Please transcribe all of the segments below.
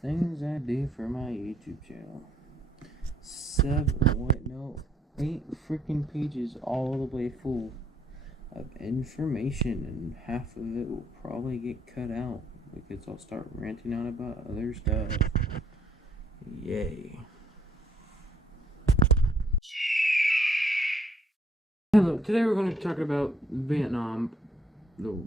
Things I do for my YouTube channel. 8 freaking pages all the way full of information, and half of it will probably get cut out because I'll start ranting on about other stuff. Yay. Hello, today we're going to talk about Vietnam,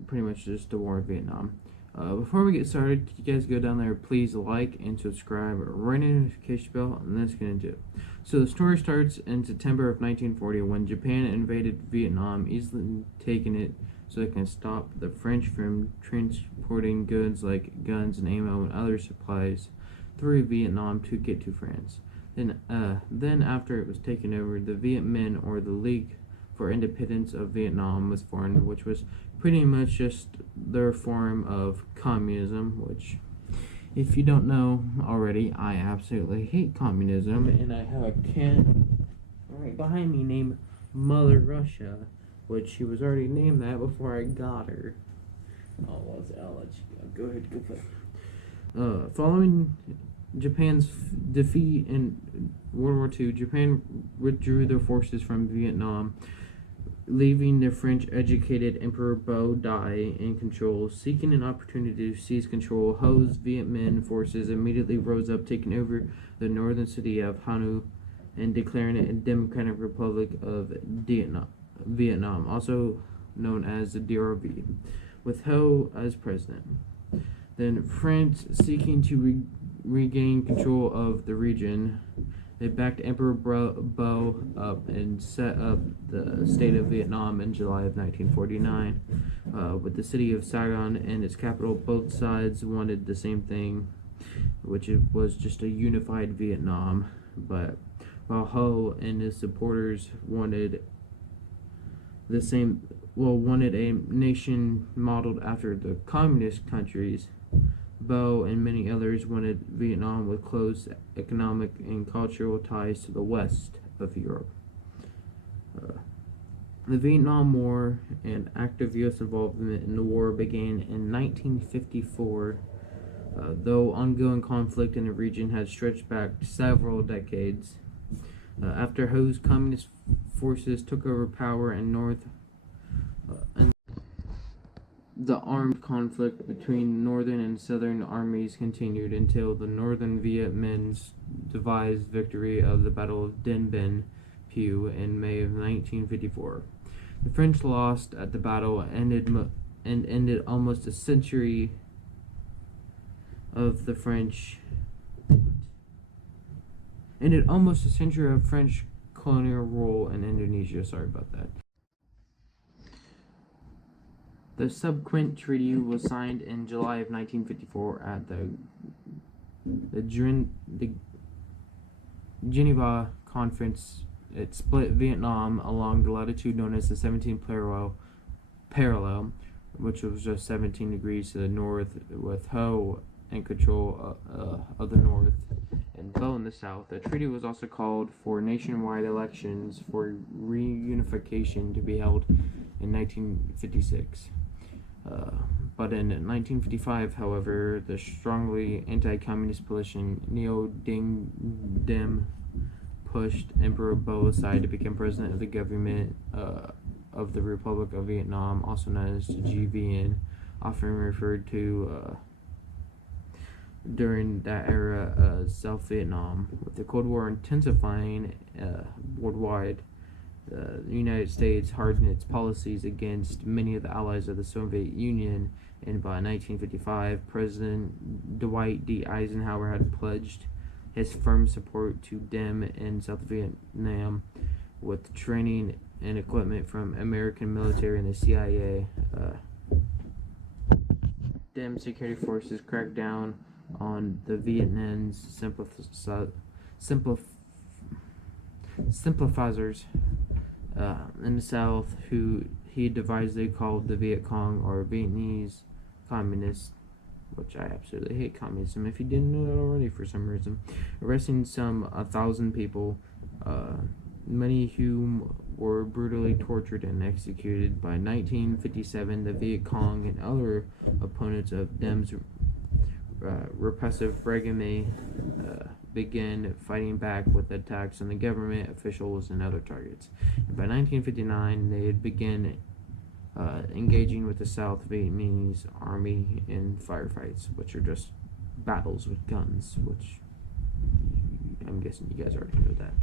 pretty much just the war in Vietnam. Before we get started, you guys go down there, please like and subscribe, ring the notification bell, and that's going to do it. So the story starts in September of 1940 when Japan invaded Vietnam, easily taking it so they can stop the French from transporting goods like guns and ammo and other supplies through Vietnam to get to France. Then after it was taken over, the Viet Minh, or the League for Independence of Vietnam, was formed, which was pretty much just their form of communism, which, if you don't know already, I absolutely hate communism, and I have a cat right behind me named Mother Russia, which she was already named that before I got her. I'll let you go ahead, go play. Following Japan's defeat in World War II, Japan withdrew their forces from Vietnam, leaving the French-educated Emperor Bo Dai in control. Seeking an opportunity to seize control, Ho's Viet Minh forces immediately rose up, taking over the northern city of Hanoi and declaring it a Democratic Republic of Vietnam, also known as the DRV, with Ho as president. Then France, seeking to regain control of the region, they backed Emperor Bo up and set up the state of Vietnam in July of 1949. With the city of Saigon and its capital, both sides wanted the same thing, which was just a unified Vietnam. But while Ho and his supporters wanted a nation modeled after the communist countries, Bo and many others wanted Vietnam with close economic and cultural ties to the west of Europe. The Vietnam War and active U.S. involvement in the war began in 1954, though ongoing conflict in the region had stretched back several decades. After Ho's communist forces took over power in North the armed conflict between northern and southern armies continued until the northern Viet Minh's devised victory of the Battle of Dien Bien Phu in May of 1954. The French lost at the battle and ended almost a century of French colonial rule in Indonesia. Sorry about that. The subsequent treaty was signed in July of 1954 at the Geneva Conference. It split Vietnam along the latitude known as the 17th parallel, which was just 17 degrees to the north, with Ho in control of the north and Bo in the south. The treaty was also called for nationwide elections for reunification to be held in 1956. But in 1955, however, the strongly anti-communist politician Ngo Dinh Diem pushed Emperor Bo aside to become president of the government of the Republic of Vietnam, also known as the GVN, often referred to during that era as South Vietnam. With the Cold War intensifying worldwide, the United States hardened its policies against many of the allies of the Soviet Union, and by 1955, President Dwight D. Eisenhower had pledged his firm support to Diem in South Vietnam with training and equipment from American military and the CIA. Diem security forces cracked down on the Viet Minh's sympathizers in the south, who he devisedly called the Viet Cong, or Vietnamese communists, which I absolutely hate communism if you didn't know that already for some reason, arresting some 1,000 people, many whom were brutally tortured and executed. By 1957, the Viet Cong and other opponents of Diem's repressive regime began fighting back with attacks on the government, officials, and other targets. And by 1959, they had begun engaging with the South Vietnamese army in firefights, which are just battles with guns, which I'm guessing you guys already know that.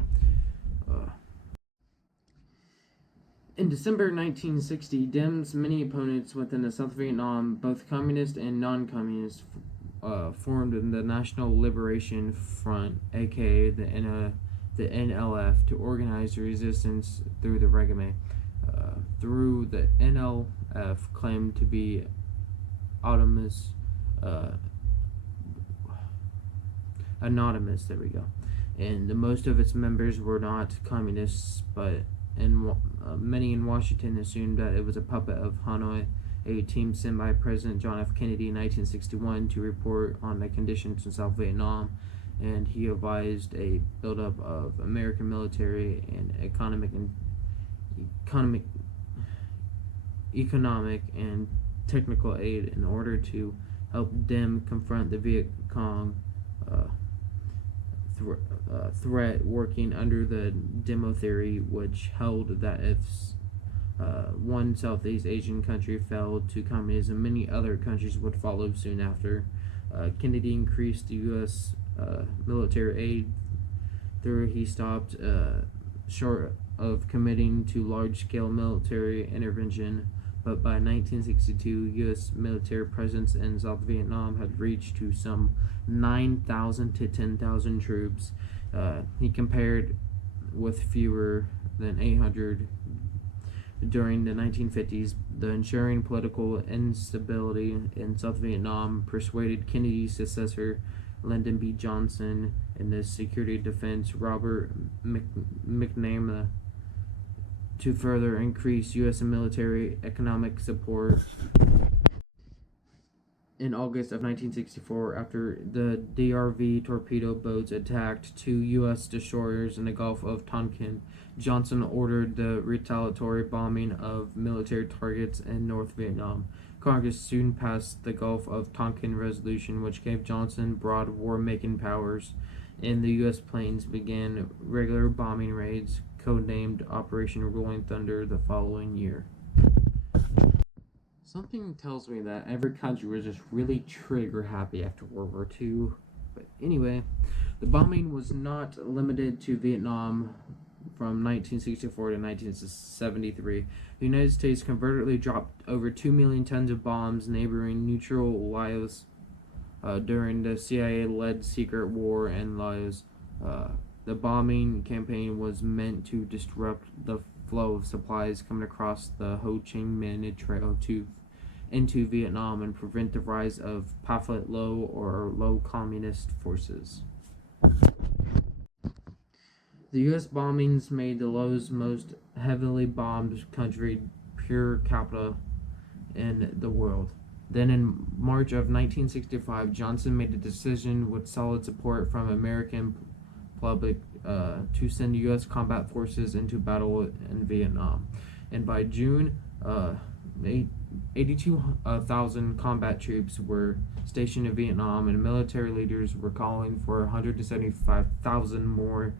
In December 1960, Dim's many opponents within the South Vietnam, both communist and non-communist, formed the National Liberation Front, aka the NLF, to organize resistance through the regime. Through the NLF claimed to be autonomous, anonymous. There we go. And most of its members were not communists, but many in Washington assumed that it was a puppet of Hanoi, a team sent by President John F. Kennedy in 1961 to report on the conditions in South Vietnam, and he advised a buildup of American military and economic and technical aid in order to help Diem confront the Viet Cong threat, working under the demo theory, which held that if one Southeast Asian country fell to communism, many other countries would follow soon after. Kennedy increased the U.S. Military aid through he stopped short of committing to large-scale military intervention, but by 1962, U.S. military presence in South Vietnam had reached to some 9,000 to 10,000 troops. He compared with fewer than 800 during the 1950s. The ensuing political instability in South Vietnam persuaded Kennedy's successor, Lyndon B. Johnson, and the Secretary of Defense, Robert McNamara, to further increase U.S. military economic support. In August of 1964, after the DRV torpedo boats attacked two U.S. destroyers in the Gulf of Tonkin, Johnson ordered the retaliatory bombing of military targets in North Vietnam. Congress soon passed the Gulf of Tonkin Resolution, which gave Johnson broad war-making powers, and the U.S. planes began regular bombing raids, codenamed Operation Rolling Thunder, the following year. Something tells me that every country was just really trigger happy after World War II. But anyway, the bombing was not limited to Vietnam. From 1964 to 1973, the United States covertly dropped over 2 million tons of bombs neighboring neutral Laos during the CIA-led secret war in Laos. The bombing campaign was meant to disrupt the flow of supplies coming across the Ho Chi Minh Trail into Vietnam and prevent the rise of Pathet Lao or low communist forces. The U.S. bombings made the Laos most heavily bombed country per capita in the world. Then in March of 1965, Johnson made a decision with solid support from American public to send U.S. combat forces into battle in Vietnam. And by June, 82,000 combat troops were stationed in Vietnam, and military leaders were calling for 175,000 more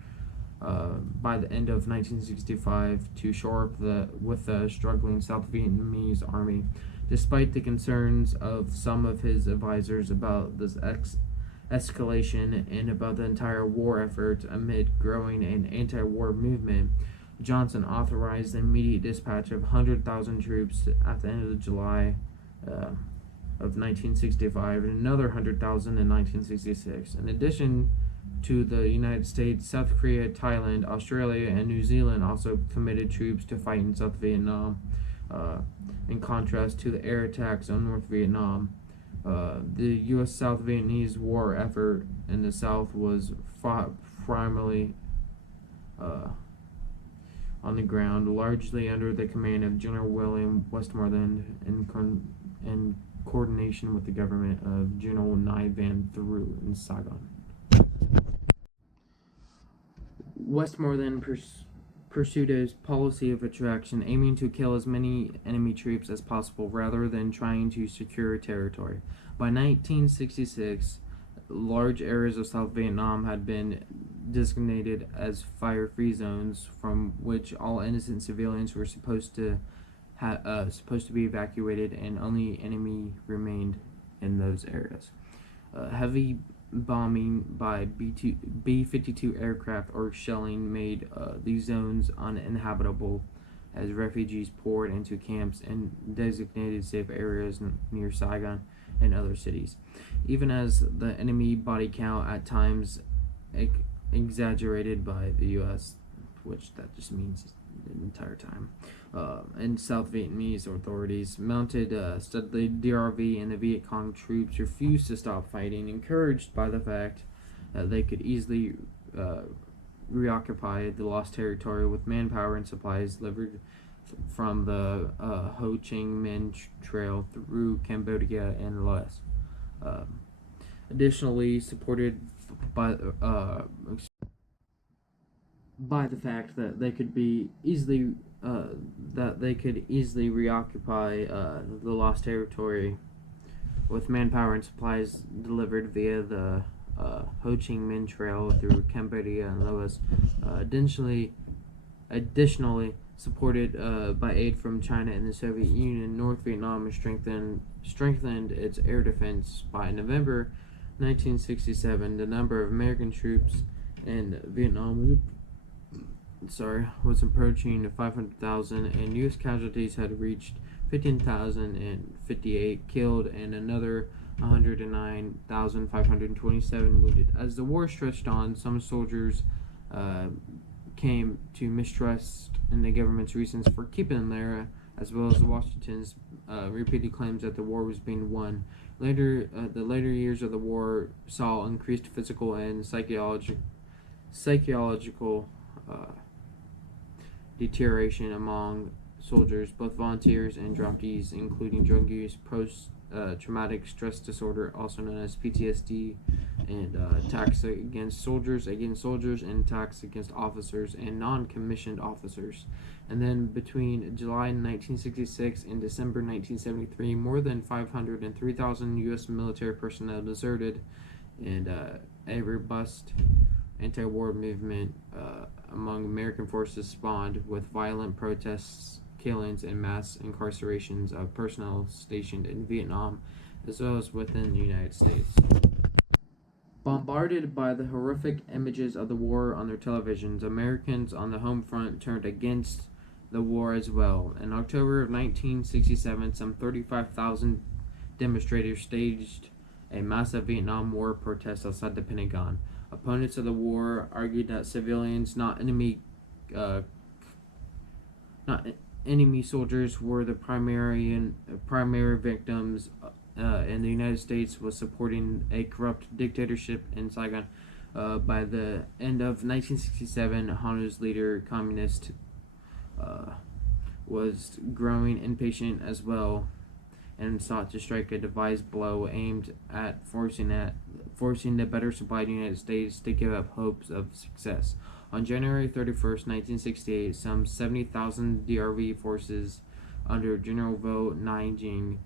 by the end of 1965 to shore up with the struggling South Vietnamese army. Despite the concerns of some of his advisors about this escalation and about the entire war effort amid growing an anti-war movement, Johnson authorized the immediate dispatch of 100,000 troops at the end of July of 1965 and another 100,000 in 1966. In addition to the United States, South Korea, Thailand, Australia, and New Zealand also committed troops to fight in South Vietnam, in contrast to the air attacks on North Vietnam. The U.S. South Vietnamese war effort in the South was fought primarily on the ground, largely under the command of General William Westmoreland in coordination with the government of General Nai Van Thieu in Saigon. Westmoreland pursued a policy of attraction, aiming to kill as many enemy troops as possible rather than trying to secure territory. By 1966, large areas of South Vietnam had been designated as fire-free zones, from which all innocent civilians were supposed to be evacuated, and only enemy remained in those areas. Heavy bombing by B-52 aircraft or shelling made these zones uninhabitable as refugees poured into camps and designated safe areas near Saigon and other cities. Even as the enemy body count at times exaggerated by the U.S., which that just means the entire time, and South Vietnamese authorities mounted steadily. DRV and the Viet Cong troops refused to stop fighting, encouraged by the fact that they could easily reoccupy the lost territory with manpower and supplies delivered from the Ho Chi Minh Trail through Cambodia and Laos. Additionally, supported by the fact that they could easily reoccupy the lost territory with manpower and supplies delivered via the Ho Chi Minh Trail through Cambodia and Laos. Additionally, supported by aid from China and the Soviet Union, North Vietnam strengthened its air defense. By November 1967, the number of American troops in Vietnam was approaching 500,000, and U.S. casualties had reached 15,058 killed and another 109,527 wounded. As the war stretched on, some soldiers came to mistrust in the government's reasons for keeping them there, as well as Washington's repeated claims that the war was being won. The later years of the war saw increased physical and psychological deterioration among soldiers, both volunteers and draftees, including drug use, post-traumatic stress disorder, also known as PTSD, and attacks against soldiers, and attacks against officers and non-commissioned officers. And then between July 1966 and December 1973, more than 503,000 U.S. military personnel deserted, and a robust anti-war movement among American forces spawned, with violent protests, killings, and mass incarcerations of personnel stationed in Vietnam, as well as within the United States. Bombarded by the horrific images of the war on their televisions, Americans on the home front turned against the war as well. In October of 1967, some 35,000 demonstrators staged a massive Vietnam War protest outside the Pentagon. Opponents of the war argued that civilians, not enemy soldiers, were the primary victims, and the United States was supporting a corrupt dictatorship in Saigon. By the end of 1967, Hanu's leader, communist, was growing impatient as well, and sought to strike a devised blow aimed at forcing the better supplied United States to give up hopes of success. On January 31st, 1968, some 70,000 DRV forces under General Vo Nai Jing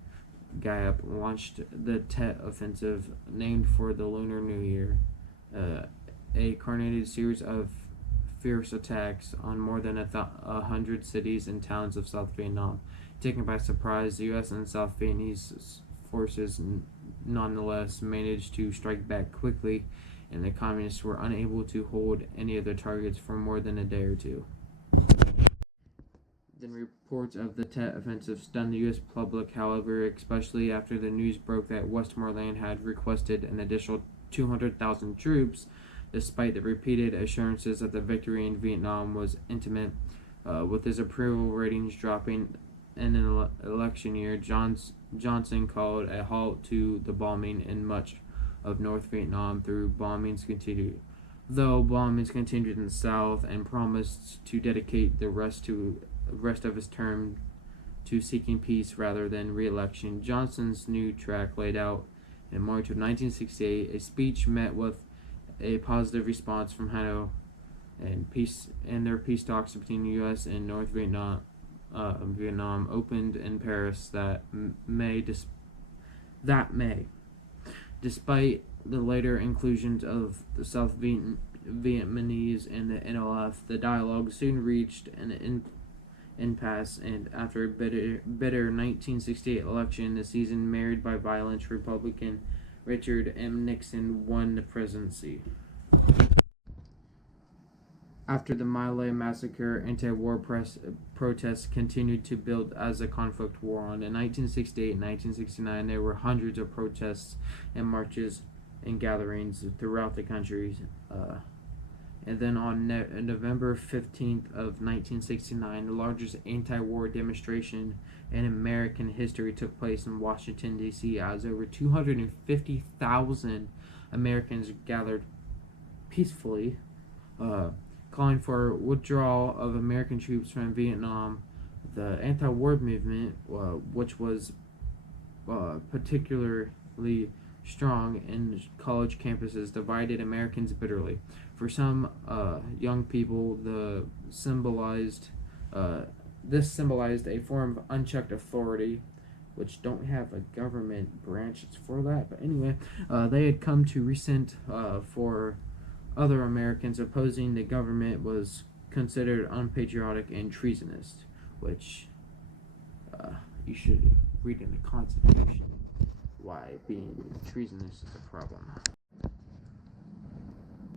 Giap launched the Tet Offensive, named for the Lunar New Year, a coordinated series of fierce attacks on more than 100 cities and towns of South Vietnam. Taken by surprise, the U.S. and South Vietnamese forces nonetheless managed to strike back quickly, and the communists were unable to hold any of their targets for more than a day or two. Then reports of the Tet Offensive stunned the U.S. public, however, especially after the news broke that Westmoreland had requested an additional 200,000 troops, despite the repeated assurances that the victory in Vietnam was imminent. With his approval ratings dropping in an election year, Johnson called a halt to the bombing in much of North Vietnam, though bombings continued in the south, and promised to dedicate the rest of his term to seeking peace rather than re-election. Johnson's new track laid out in March of 1968. A speech met with a positive response from Hanoi and their peace talks between the U.S. and North Vietnam opened in Paris that May. Despite the later inclusions of the South Vietnamese and the NLF, the dialogue soon reached an impasse, and after a bitter 1968 election, the season marred by violence, Republican Richard M. Nixon won the presidency. After the My Lai massacre, anti-war protests continued to build as the conflict wore on. In 1968 and 1969, there were hundreds of protests and marches and gatherings throughout the country. And then on November 15th of 1969, the largest anti-war demonstration in American history took place in Washington, D.C. as over 250,000 Americans gathered peacefully, calling for withdrawal of American troops from Vietnam. The anti-war movement, which was particularly strong in college campuses, divided Americans bitterly. For some young people, this symbolized a form of unchecked authority, which don't have a government branch for that. But anyway, they had come to resent for other Americans opposing the government was considered unpatriotic and treasonous, which you should read in the Constitution why being treasonous is a problem.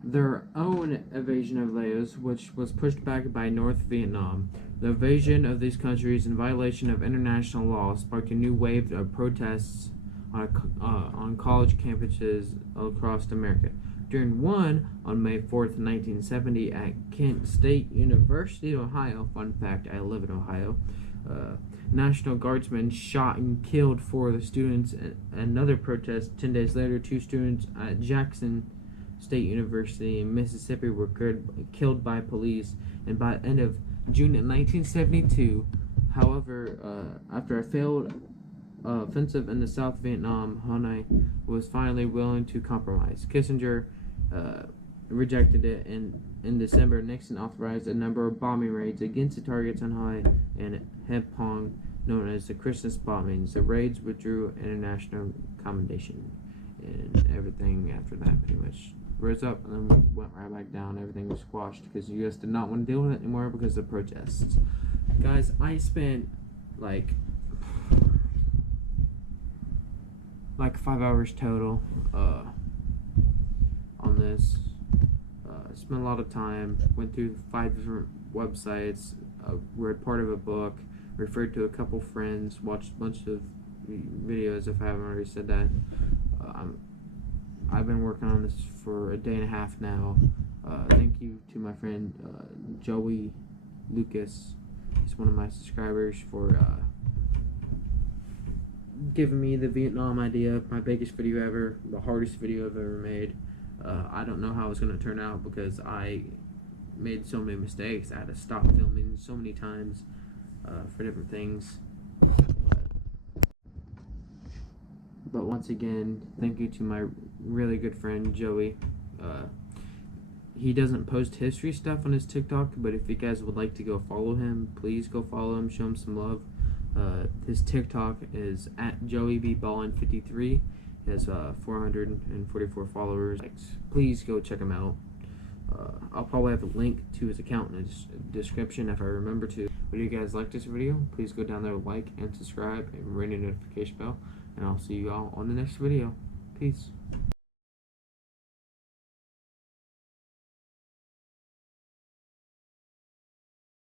Their own invasion of Laos, which was pushed back by North Vietnam. The invasion of these countries in violation of international law sparked a new wave of protests on college campuses across America. During one on May 4th, 1970, at Kent State University, Ohio, fun fact, I live in Ohio, National Guardsmen shot and killed 4 of the students. Another protest 10 days later, 2 students at Jackson State University in Mississippi were killed by police. And by the end of June of 1972, however, after a failed offensive in the South Vietnam, Hanoi was finally willing to compromise. Kissinger rejected it, and in December, Nixon authorized a number of bombing raids against the targets on Hanoi and Hepong, known as the Christmas bombings. The raids withdrew international commendation, and everything after that pretty much rose up and then went right back down. Everything was squashed because the U.S. did not want to deal with it anymore because of protests. Guys, I spent like 5 hours total on this. Spent a lot of time, went through 5 different websites, read part of a book, referred to a couple friends, watched a bunch of videos if I haven't already said that. I've been working on this for a day and a half now. Thank you to my friend Joey Lucas. He's one of my subscribers for giving me the Vietnam idea, my biggest video ever, the hardest video I've ever made. I don't know how it's going to turn out because I made so many mistakes. I had to stop filming so many times for different things. But once again, thank you to my really good friend Joey. He doesn't post history stuff on his TikTok, but if you guys would like to go follow him, please go follow him, show him some love. His TikTok is at JoeyBBallin53. He has 444 followers. Please go check him out. I'll probably have a link to his account in the description if I remember to. If you guys like this video, please go down there, like and subscribe, and ring the notification bell. And I'll see you all on the next video. Peace.